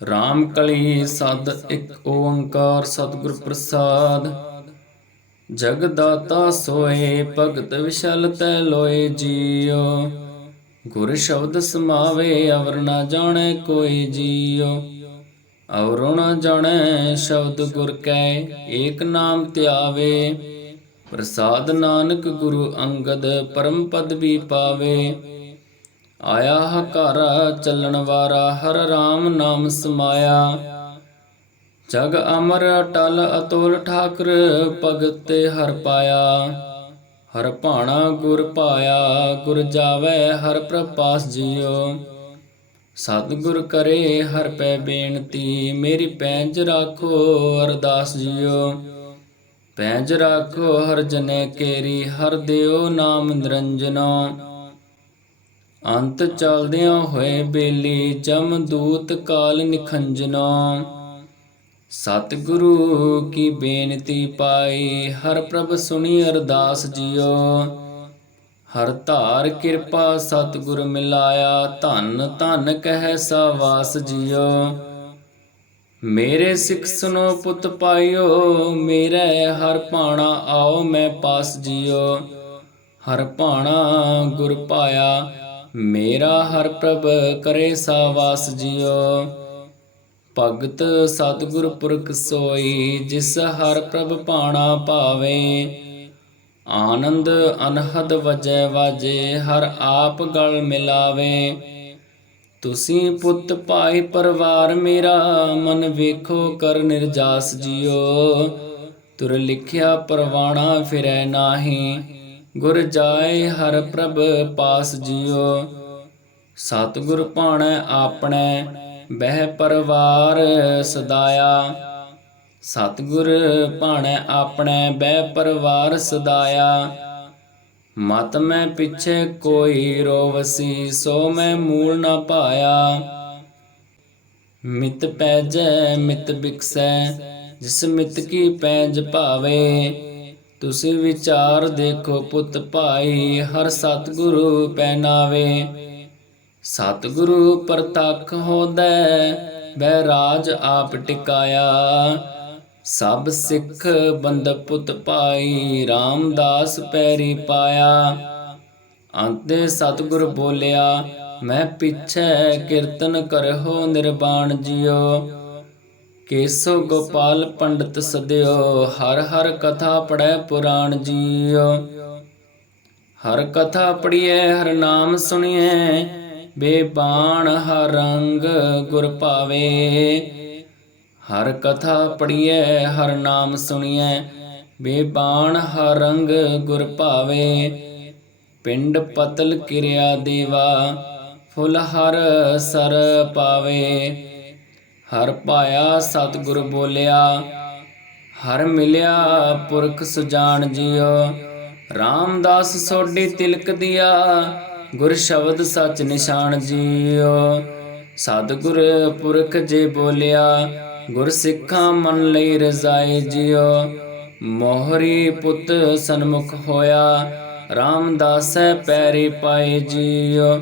RAM ਕਲੀ ਸਦ ਇੱਕ ਓੰਕਾਰ ਸਤਿਗੁਰ ਪ੍ਰਸਾਦ। ਜਗ ਦਾਤਾ ਸੋਏ, ਭਗਤ ਵਿਸ਼ਲ ਤੈ ਲੋਏ ਜੀਓ ਗੁਰ ਸ਼ਬਦ ਸਮਾਵੇ, ਅਵਰ ਨਾ ਜਾਣੈ ਕੋਈ ਜੀਓ ਅਵਰ ਨਾ ਜਾਣੈ ਸ਼ਬਦ ਗੁਰ ਕੈ, ਏਕ ਨਾਮ ਧਿਆਵੇ। ਪ੍ਰਸਾਦ ਨਾਨਕ ਗੁਰੂ ਅੰਗਦ, ਪਰਮ ਪਦ ਵੀ ਪਾਵੇ। ਆਇਆ ਹਕਾਰ ਚੱਲਣ ਵਾਰਾ, ਹਰ RAM ਨਾਮ ਸਮਾਇਆ। ਜਗ ਅਮਰ, ਟਲ ਅਤੋਲ ਠਾਕਰ, ਭਗਤ ਤੇ ਹਰ ਪਾਇਆ। ਹਰ ਭਾਣਾ ਗੁਰ ਪਾਇਆ, ਗੁਰ ਜਾਵੇ, ਹਰ ਪ੍ਰਪਾਸ ਜਿਉ। ਸਤਿਗੁਰ ਕਰੇ, ਹਰ ਪੈ ਬੇਨਤੀ, ਮੇਰੀ ਪੈਂਜ ਰਾਖੋ, ਅਰਦਾਸ ਜਿਉ। ਪੈਂਜ ਰਾਖੋ ਹਰ ਜਨੇ ਕੇਰੀ, ਹਰ ਦਿਓ ਨਾਮ ਨਿਰੰਜਨੋ। ਅੰਤ ਚਲਦਿਆਂ ਹੋਏ ਬੇਲੀ ਜਮਦੂਤ ਕਾਲ ਨਿਖੰਜਨੋ। ਸਤਿਗੁਰੂ ਕੀ ਬੇਨਤੀ ਪਾਈ, ਹਰ ਪ੍ਰਭ ਸੁਣੀ ਅਰਦਾਸ ਜਿਓ। ਹਰ ਧਾਰ ਕਿਰਪਾ ਸਤਿਗੁਰ ਮਿਲਾਇਆ, ਧੰਨ ਧੰਨ ਕਹਿ ਸਾਵਾਸ ਜਿਉ ਮੇਰੇ ਸਿੱਖ ਸੁਨੋ ਪੁੱਤ ਪਾਇਓ, ਮੇਰੇ ਹਰ ਭਾਣਾ ਆਓ ਮੈਂ ਪਾਸ ਜਿਓ। ਹਰ ਭਾਣਾ ਗੁਰ ਪਾਇਆ ਮੇਰਾ ਹਰ ਪ੍ਰਭ ਕਰੇ ਸਾਵਾਸ ਜਿਉ। ਭਗਤ ਸਤਿਗੁਰ ਪੁਰਖ ਸੋਈ, ਜਿਸ ਹਰ ਪ੍ਰਭ ਪਾਣਾ ਭਾਵੇ। ਆਨੰਦ ਅਨਹਦ ਵਜੈ ਵਾਜੇ, ਹਰ ਆਪ ਗਲ ਮਿਲਾਵੇ। ਤੁਸੀਂ ਪੁੱਤ ਭਾਈ ਪਰਿਵਾਰ, ਮੇਰਾ ਮਨ ਵੇਖੋ ਕਰ ਨਿਰਜਾਸ ਜਿਉ। ਤੁਰ ਲਿਖਿਆ ਪਰਵਾਣਾ ਫਿਰੈ ਨਾਹੀ। ਗੁਰ ਜਾਏ ਹਰ ਪ੍ਰਭ ਪਾਸ ਜਿਉ, ਸਤਿਗੁਰ ਭਾਣੈ ਆਪਣੇ, ਬਹਿ ਪਰਵਾਰ ਸਦਾਇਆ। ਸਤਿਗੁਰ ਭਾਣੈ ਆਪਣੇ, ਬਹਿ ਪਰਵਾਰ ਸਦਾਇਆ। ਮਤ ਮੈਂ ਪਿਛੇ ਕੋਈ ਰੋਵਸੀ, ਸੋ ਮੈਂ ਮੂਲ ਨਾ ਪਾਇਆ। ਮਿਤ ਪੈਜੈ, ਮਿਤ ਬਿਕਸੈ, ਜਿਸ ਮਿਤ ਕੀ ਪੈਜ ਭਾਵੇ ਤੁਸੀਂ ਵਿਚਾਰ ਦੇਖੋ ਪੁੱਤ ਭਾਈ, ਹਰ ਸਤਿਗੁਰੂ ਪੈਨਾਵੇ ਸਤਿਗੁਰੂ ਪ੍ਰਤੱਖ ਹੋਦੈ ਬੈ ਆਪ ਟਿਕਾਇਆ। ਸਭ ਸਿੱਖ ਬੰਦ ਪੁੱਤ ਭਾਈ RAM ਪੈਰੀ ਪਾਇਆ। ਅੰਤੇ ਸਤਿਗੁਰ ਬੋਲਿਆ, ਮੈਂ ਪਿੱਛੇ ਕੀਰਤਨ ਕਰਹੁ ਨਿਰਬਾਣ ਜਿਉ ਕੇਸੋ ਗੋਪਾਲ ਪੰਡਤ ਸਦਿਓ, ਹਰ ਹਰ ਕਥਾ ਪੜੈ ਪੁਰਾਣ ਜੀਓ। ਹਰ ਕਥਾ ਪੜੀਐ ਹਰ ਨਾਮ ਸੁਣੀਐ ਬੇਬਾਣ ਹਰ ਰੰਗ ਗੁਰ ਭਾਵੇ। ਹਰ ਕਥਾ ਪੜੀਐ ਹਰ ਨਾਮ ਸੁਣੀਐ ਬੇਬਾਣ ਹਰ ਰੰਗ ਗੁਰ ਭਾਵੇ। ਪਿੰਡ ਪਤਲ ਕਿਰਿਆ ਦੇਵਾ, ਫੁੱਲ ਹਰ ਸਰ ਪਾਵੇ। ਹਰ ਪਾਇਆ ਸਤਿਗੁਰ ਬੋਲਿਆ, ਹਰ ਮਿਲਿਆ ਪੁਰਖ ਸੁਜਾਨ ਜਿਉ। ਰਾਮਦਾਸ ਸੋਢੀ ਤਿਲਕ ਦਿਆ, ਗੁਰ ਸ਼ਬਦ ਸਚ ਨਿਸ਼ਾਨ ਜੀਓ ਸਤਿਗੁਰ ਪੁਰਖ ਜੇ ਬੋਲਿਆ, ਗੁਰ ਸਿੱਖਾਂ ਮਨ ਲਈ ਰਜ਼ਾਈ ਜਿਉ। ਮੋਹਰੀ ਪੁੱਤ ਸਨਮੁਖ ਹੋਇਆ, ਰਾਮਦਾਸੈ ਪੈਰੀ ਪਾਏ ਜਿਉ।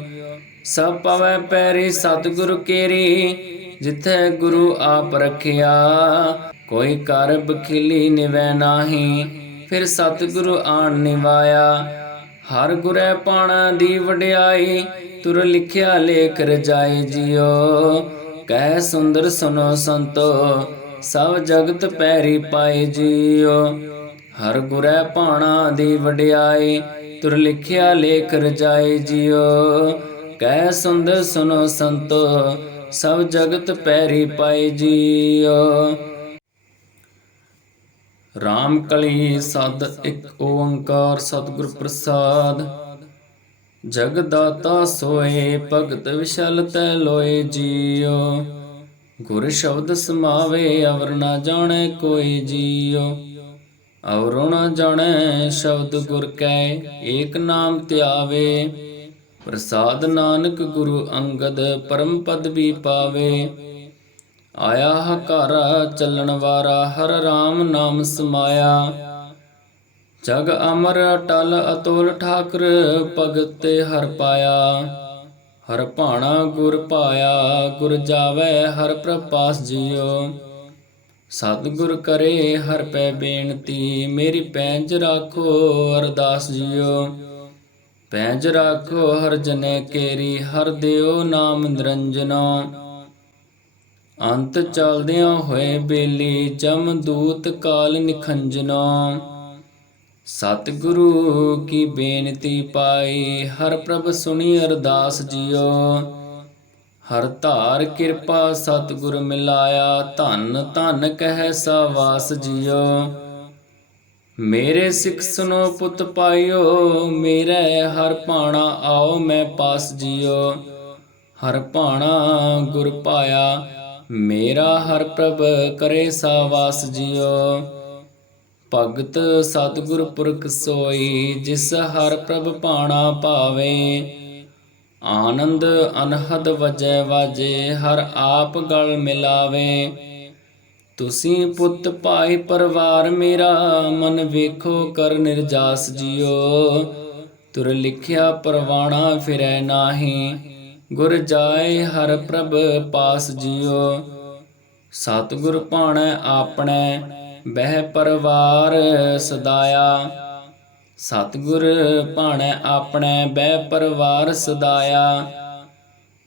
ਸਭ ਪਵੈ ਪੈਰੀ ਸਤਿਗੁਰ ਕੇਰੀ ਜਿੱਥੇ ਗੁਰੂ ਆਪ ਰਖਿਆ, ਕੋਈ ਕਰ ਬਖਿਲੀ ਨਿਵੈ ਨਾਹੀ, ਫਿਰ ਸਤਿਗੁਰੂ ਆਣ ਨਿਵਾਇਆ। ਹਰ ਗੁਰੈ ਪਾਣਾ ਦੀ ਵਡਿਆਈ, ਤੁਰ ਲਿਖਿਆ ਲੇਖ ਰਜਾਈ ਜਿਓ। ਕਹਿ ਸੁੰਦਰ ਸੁਨੋ ਸੰਤੋ, ਸਭ ਜਗਤ ਪੈਰੀ ਪਾਏ ਜਿਓ। ਹਰ ਗੁਰੈ ਪਾਣਾ ਦੀ ਵਡਿਆਈ, ਤੁਰ ਲਿਖਿਆ ਲੇਖ ਰਜਾਈ ਜਿਓ। ਕਹਿ ਸੁੰਦਰ ਸੁਨੋ ਸੰਤੋ ਸਭ ਜਗਤ ਪੈਰੀ ਪਾਏ ਜਿਉ RAM ਕਲੀ ਸਦ ਇੱਕ ਓੰਕਾਰ ਸਤਿਗੁਰ ਪ੍ਰਸਾਦ। ਜਗ ਦਾਤਾ ਸੋਏ, ਭਗਤ ਵਿਸ਼ਲ ਤੈ ਲੋਏ ਜੀਓ। ਗੁਰ ਸ਼ਬਦ ਸਮਾਵੇ, ਅਵਰ ਨਾ ਜਾਣੈ ਕੋਈ ਜੀਓ। ਅਵਰ ਨਾ ਜਾਣੈ ਸ਼ਬਦ ਗੁਰ ਕੈ, ਏਕ ਨਾਮ ਧਿਆਵੇ। ਪ੍ਰਸਾਦ ਨਾਨਕ ਗੁਰੂ ਅੰਗਦ ਪਰਮ ਪਦ ਵੀ ਪਾਵੇ। ਆਇਆ ਹ ਚੱਲਣ ਵਾਰਾ, ਹਰ RAM ਨਾਮ ਸਮਾਇਆ। ਜਗ ਅਮਰ ਟਲ ਅਤੋਲ ਠਾਕਰ, ਭਗਤ ਤੇ ਹਰ ਪਾਇਆ। ਹਰ ਭਾਣਾ ਗੁਰ ਪਾਇਆ, ਗੁਰ ਜਾਵੇ ਹਰ ਪ੍ਰਪਾਸ ਜਿਉ। ਸਤਿਗੁਰ ਕਰੇ ਹਰ ਪੈ ਬੇਨਤੀ, ਮੇਰੀ ਪੈਂਜ ਰਾਖੋ ਅਰਦਾਸ ਜਿਉ। ਪੈਂਜ ਰਾਖੋ ਹਰ ਜਨੇ ਕੇਰੀ, ਹਰ ਦਿਓ ਨਾਮ ਨਿਰੰਜਨੋ। ਅੰਤ ਚਲਦਿਆਂ ਹੋਏ ਬੇਲੀ ਜਮ ਦੂਤ ਕਾਲ ਨਿਖੰਜਨੋ। ਸਤਿਗੁਰੂ ਕੀ ਬੇਨਤੀ ਪਾਈ, ਹਰ ਪ੍ਰਭ ਸੁਣੀ ਅਰਦਾਸ ਜਿਓ। ਹਰ ਧਾਰ ਕਿਰਪਾ ਸਤਿਗੁਰ ਮਿਲਾਇਆ, ਧਨ ਧਨ ਕਹਿ ਸਾਵਾਸ ਜਿਓ। ਮੇਰੇ ਸਿੱਖ ਸੁਨੋ ਪੁੱਤ ਪਾਇਓ, ਮੇਰੇ ਹਰ ਭਾਣਾ ਆਓ, ਮੈਂ ਪਾਸ ਜਿਓ। ਹਰ ਭਾਣਾ ਗੁਰ ਪਾਇਆ, ਮੇਰਾ ਹਰ ਪ੍ਰਭ ਕਰੇ ਸਾਵਾਸ ਜਿਓ। ਭਗਤ ਸਤਿਗੁਰ ਪੁਰਖ ਸੋਈ, ਜਿਸ ਹਰ ਪ੍ਰਭ ਭਾਣਾ ਭਾਵੇ। ਆਨੰਦ ਅਨਹਦ ਵਜੈ ਵਾਜੇ, ਹਰ ਆਪ ਗਲ ਮਿਲਾਵੇ। ਤੁਸੀਂ ਪੁੱਤ ਭਾਈ ਪਰਿਵਾਰ ਮੇਰਾ, ਮਨ ਵੇਖੋ ਕਰ ਨਿਰਜਾਸ ਜਿਉ ਤੁਰ ਲਿਖਿਆ ਪਰਵਾਣਾ ਫਿਰੈ ਨਾਹੀ, ਗੁਰ ਜਾਏ ਹਰ ਪ੍ਰਭ ਪਾਸ ਜਿਉ ਸਤਿਗੁਰ ਭਾਣੈ ਆਪਣੇ, ਬਹਿ ਪਰਵਾਰ ਸਦਾਇਆ। ਸਤਿਗੁਰ ਭਾਣੈ ਆਪਣੇ, ਬਹਿ ਪਰਵਾਰ ਸਦਾਇਆ।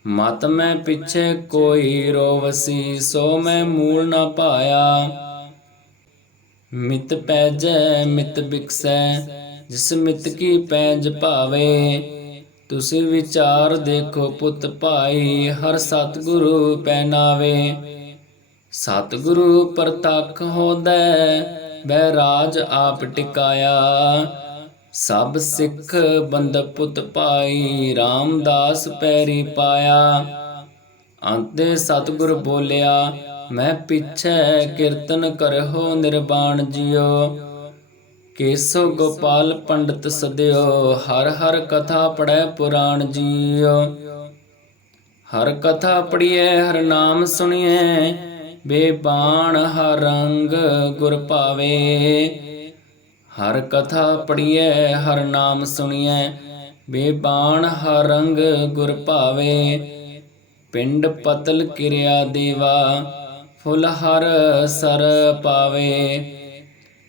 ਮਤ ਮੈਂ ਪਿਛੇ ਕੋਈ ਰੋਵਸੀ, ਸੋ ਮੈਂ ਮੂਲ ਨਾ ਪਾਇਆ। ਮਿਤ ਪੈਜੈ, ਮਿਤ ਬਿਕਸੈ, ਜਿਸ ਮਿਤ ਕੀ ਪੈਜ ਭਾਵੇ। ਤੁਸੀਂ ਵਿਚਾਰ ਦੇਖੋ ਪੁੱਤ ਭਾਈ, ਹਰ ਸਤਿਗੁਰੂ ਪੈਨਾਵੇ ਸਤਿਗੁਰੂ ਪ੍ਰਤੱਖ ਹੋਦੈ ਬੈ ਰਾਜ ਆਪ ਟਿਕਾਇਆ। ਸਭ ਸਿੱਖ ਬੰਦ ਪੁੱਤ ਭਾਈ RAM ਪੈਰੀ ਪਾਇਆ। ਅੰਤੇ ਸਤਿਗੁਰ ਬੋਲਿਆ, ਮੈਂ ਪਿਛੈ ਕੀਰਤਨ ਕਰਹੁ ਨਿਰਵਾਣ ਜਿਉ ਕੇਸੋ ਗੋਪਾਲ ਪੰਡਤ ਸਦਿਓ, ਹਰ ਹਰ ਕਥਾ ਪੜੈ ਪੁਰਾਣ ਜੀਓ। ਹਰ ਕਥਾ ਪੜੀਐ ਹਰ ਨਾਮ ਸੁਣੀਐ ਬੇਬਾਣ ਹਰ ਰੰਗ ਗੁਰ ਭਾਵੇ ਹਰ ਕਥਾ ਪੜੀਐ ਹਰ ਨਾਮ ਸੁਣੀਐ। ਬੇਬਾਣ ਹਰ ਰੰਗ ਗੁਰ ਭਾਵੇ। ਪਿੰਡ ਪਤਲ ਕਿਰਿਆ ਦੇਵਾ, ਫੁੱਲ ਹਰ ਸਰ ਪਾਵੇ।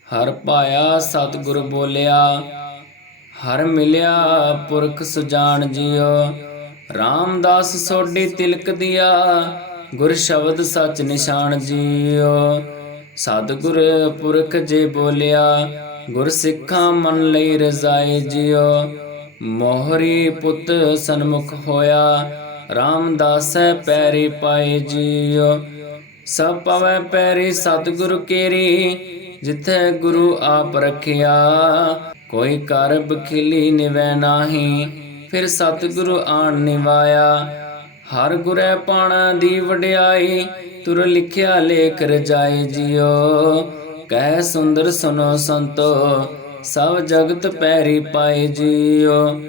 ਹਰ ਪਾਇਆ ਸਤਿਗੁਰ ਬੋਲਿਆ, ਹਰ ਮਿਲਿਆ ਪੁਰਖ ਸੁਜਾਨ ਜਿਉ ਰਾਮਦਾਸ ਸੋਢੀ ਤਿਲਕ ਦਿਆ, ਗੁਰ ਸ਼ਬਦ ਸਚ ਨਿਸ਼ਾਨ ਜਿਉ ਸਤਿਗੁਰ ਪੁਰਖ ਜੇ ਬੋਲਿਆ ਗੁਰਸਿੱਖਾਂ ਮਨ ਲਈ ਰਜ਼ਾਏ ਜਿਉ, ਮੋਹਰੀ ਪੁੱਤ ਸਨਮੁਖ ਹੋਇਆ, ਰਾਮਦਾਸੈ ਪੈਰੀ ਪਾਏ ਜਿਉ। ਸਭ ਪਵੈ ਪੈਰੀ ਸਤਿਗੁਰ ਕੇਰੀ, ਜਿੱਥੇ ਗੁਰੂ ਆਪ ਰਖਿਆ। ਕੋਈ ਕਰ ਬਖਿਲੀ ਨਿਵੈ ਨਾਹੀ, ਫਿਰ ਸਤਿਗੁਰੂ ਆਣ ਨਿਵਾਇਆ। ਹਰ ਗੁਰੈ ਪਾਣਾ ਦੀ ਵਡਿਆਈ, ਤੁਰ ਲਿਖਿਆ ਲੇਖ ਰਜਾਈ ਜਿਉ। ਕਹਿ ਸੁੰਦਰ ਸੁਨੋ ਸੰਤੋ, ਸਭ ਜਗਤ ਪੈਰੀ ਪਾਏ ਜੀਓ।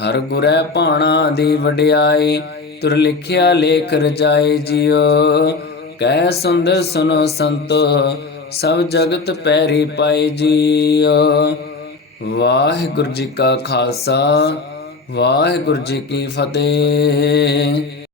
ਹਰ ਗੁਰੈ ਪਾਣਾ ਦੀ ਵਡਿਆਈ, ਤੁਰ ਲਿਖਿਆ ਲੇਖ ਰਜਾਈ ਜਿਉ ਕਹਿ ਸੁੰਦਰ ਸੁਨੋ ਸੰਤੋ, ਸਭ ਜਗਤ ਪੈਰੀ ਪਾਏ ਜਿਉ ਵਾਹਿਗੁਰੂ ਜੀ ਕਾ ਖਾਲਸਾ, ਵਾਹਿਗੁਰੂ ਜੀ ਕੀ ਫਤਿਹ।